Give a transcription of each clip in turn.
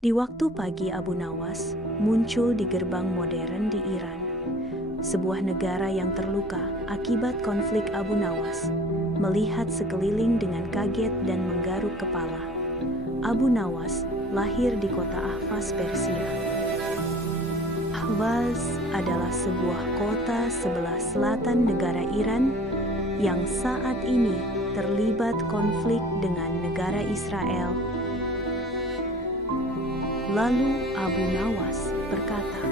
Di waktu pagi, Abu Nawas muncul di gerbang modern di Iran, sebuah negara yang terluka akibat konflik. Abu Nawas melihat sekeliling dengan kaget dan menggaruk kepala. Abu Nawas lahir di kota Ahvaz, Persia. Ahvaz adalah sebuah kota sebelah selatan negara Iran yang saat ini terlibat konflik dengan negara Israel. Lalu Abu Nawas berkata,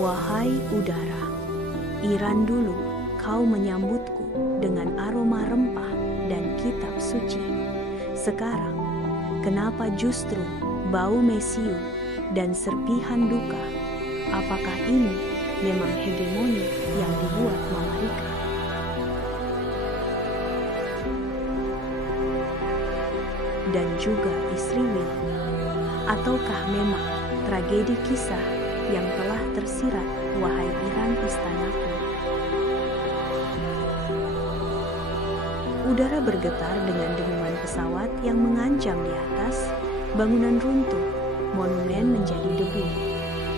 "Wahai udara, Iran dulu kau menyambutku dengan aroma rempah dan kitab suci. Sekarang, kenapa justru bau mesiu dan serpihan duka? Apakah ini memang hegemoni yang dibuat Mama Rika?" Dan juga istri Will. Ataukah memang tragedi kisah yang telah tersirat, wahai Iran istanaku? Udara bergetar dengan dengungan pesawat yang mengancam di atas, bangunan runtuh, monumen menjadi debu.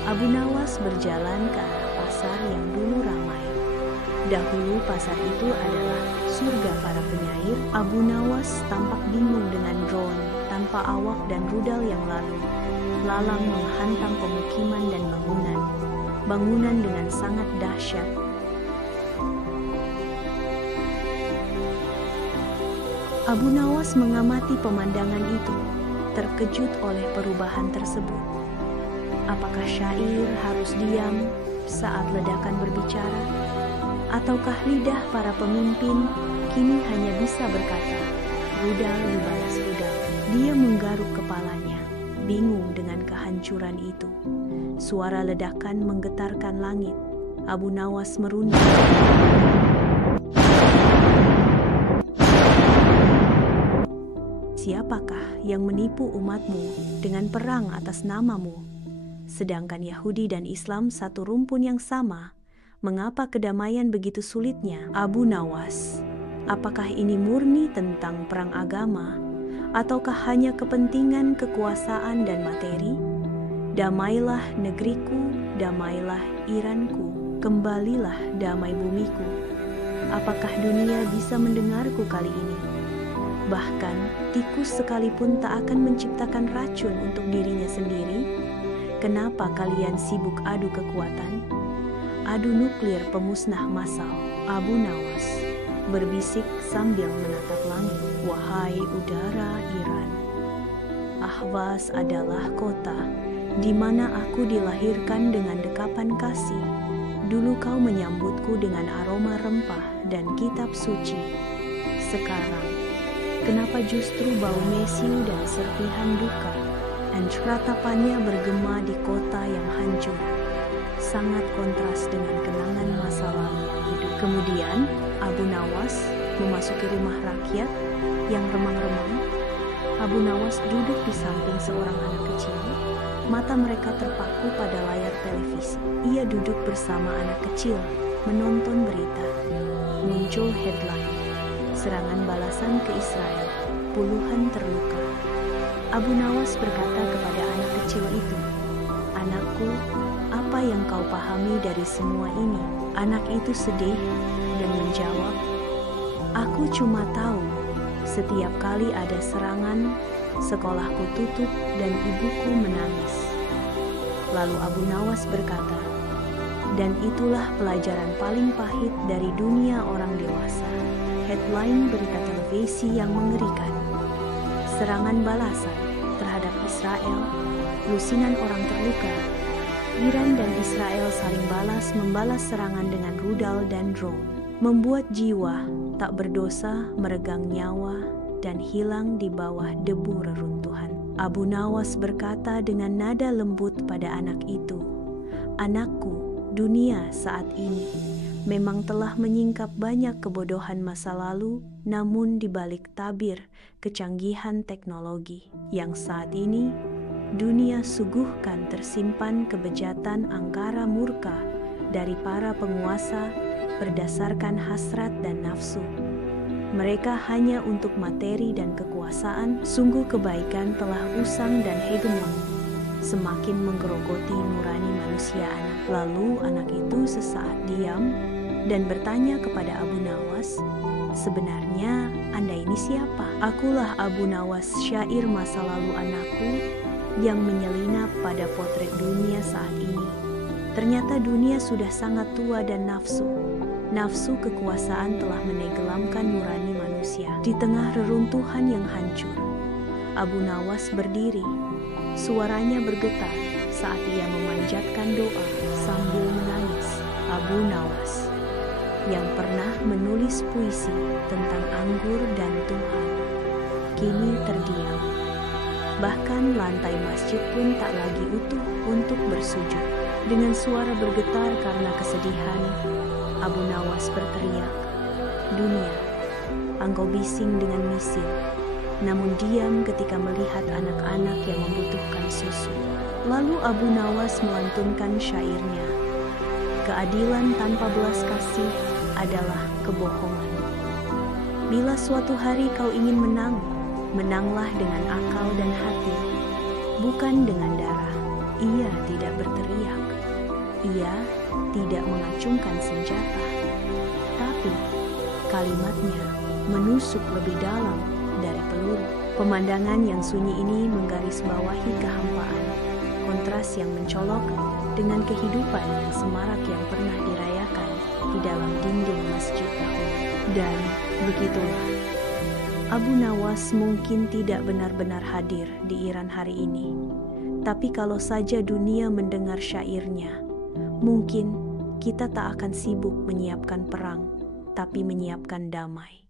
Abu Nawas berjalan ke arah pasar yang dulu ramai. Dahulu pasar itu adalah surga para penyair. Abu Nawas tampak bingung dengan drone tanpa awak dan rudal yang lalu lalang menghantam pemukiman dan bangunan dengan sangat dahsyat. Abu Nawas mengamati pemandangan itu, terkejut oleh perubahan tersebut. Apakah syair harus diam saat ledakan berbicara? Ataukah lidah para pemimpin kini hanya bisa berkata, rudal dibalas rudal? Dia menggaruk kepalanya, bingung dengan kehancuran itu. Suara ledakan menggetarkan langit. Abu Nawas merunduk. Siapakah yang menipu umatmu dengan perang atas namamu? Sedangkan Yahudi dan Islam satu rumpun yang sama. Mengapa kedamaian begitu sulitnya? Abu Nawas, apakah ini murni tentang perang agama? Ataukah hanya kepentingan kekuasaan dan materi? Damailah negeriku, damailah Iranku, kembalilah damai bumiku. Apakah dunia bisa mendengarku kali ini? Bahkan tikus sekalipun tak akan menciptakan racun untuk dirinya sendiri. Kenapa kalian sibuk adu kekuatan? Adu nuklir pemusnah massal. Abu Nawas berbisik sambil menatap langit. Wahai udara Iran, Ahvaz adalah kota di mana aku dilahirkan dengan dekapan kasih. Dulu kau menyambutku dengan aroma rempah dan kitab suci. Sekarang, kenapa justru bau mesiu dan serpihan duka? Dan ratapannya bergema di kota yang hancur. Sangat kontras dengan kenangan masa lalu yang hidup. Kemudian, Abu Nawas memasuki rumah rakyat yang remang-remang. Abu Nawas duduk di samping seorang anak kecil. Mata mereka terpaku pada layar televisi. Ia duduk bersama anak kecil, menonton berita. Muncul headline, serangan balasan ke Israel, puluhan terluka. Abu Nawas berkata kepada anak kecil itu, "Anakku, apa yang kau pahami dari semua ini?" Anak itu sedih dan menjawab, "Aku cuma tahu, setiap kali ada serangan, sekolahku tutup dan ibuku menangis." Lalu Abu Nawas berkata, "Dan itulah pelajaran paling pahit dari dunia orang dewasa." Headline berita televisi yang mengerikan. Serangan balasan terhadap Israel, lusinan orang terluka. Iran dan Israel saling membalas serangan dengan rudal dan drone. Membuat jiwa tak berdosa meregang nyawa dan hilang di bawah debu reruntuhan. Abu Nawas berkata dengan nada lembut pada anak itu, "Anakku, dunia saat ini memang telah menyingkap banyak kebodohan masa lalu, namun di balik tabir kecanggihan teknologi yang saat ini dunia suguhkan tersimpan kebejatan angkara murka dari para penguasa berdasarkan hasrat dan nafsu. Mereka hanya untuk materi dan kekuasaan. Sungguh kebaikan telah usang dan hegemoni. semakin menggerogoti nurani manusia anak. Lalu anak itu sesaat diam dan bertanya kepada Abu Nawas, "Sebenarnya Anda ini siapa?" "Akulah Abu Nawas, syair masa lalu anakku yang menyelinap pada potret dunia saat ini. Ternyata dunia sudah sangat tua dan nafsu kekuasaan telah menenggelamkan nurani manusia." Di tengah reruntuhan yang hancur, Abu Nawas berdiri. Suaranya bergetar saat ia memanjatkan doa sambil menangis. Abu Nawas yang pernah menulis puisi tentang anggur dan Tuhan, kini terdiam. Bahkan lantai masjid pun tak lagi utuh untuk bersujud. Dengan suara bergetar karena kesedihan, Abu Nawas berteriak, "Dunia, engkau bising dengan misil, namun diam ketika melihat anak-anak yang membutuhkan susu." Lalu Abu Nawas melantunkan syairnya, "Keadilan tanpa belas kasih adalah kebohongan. Bila suatu hari kau ingin menang, menanglah dengan akal dan hati, bukan dengan darah." Ia tidak berteriak, ia tidak mengacungkan senjata, tapi kalimatnya menusuk lebih dalam dari peluru. Pemandangan yang sunyi ini menggarisbawahi kehampaan, kontras yang mencolok dengan kehidupan yang semarak yang pernah dirayakan di dalam dinding masjid dahulu. Dan begitulah, Abu Nawas mungkin tidak benar-benar hadir di Iran hari ini. Tapi kalau saja dunia mendengar syairnya, mungkin kita tak akan sibuk menyiapkan perang, tapi menyiapkan damai.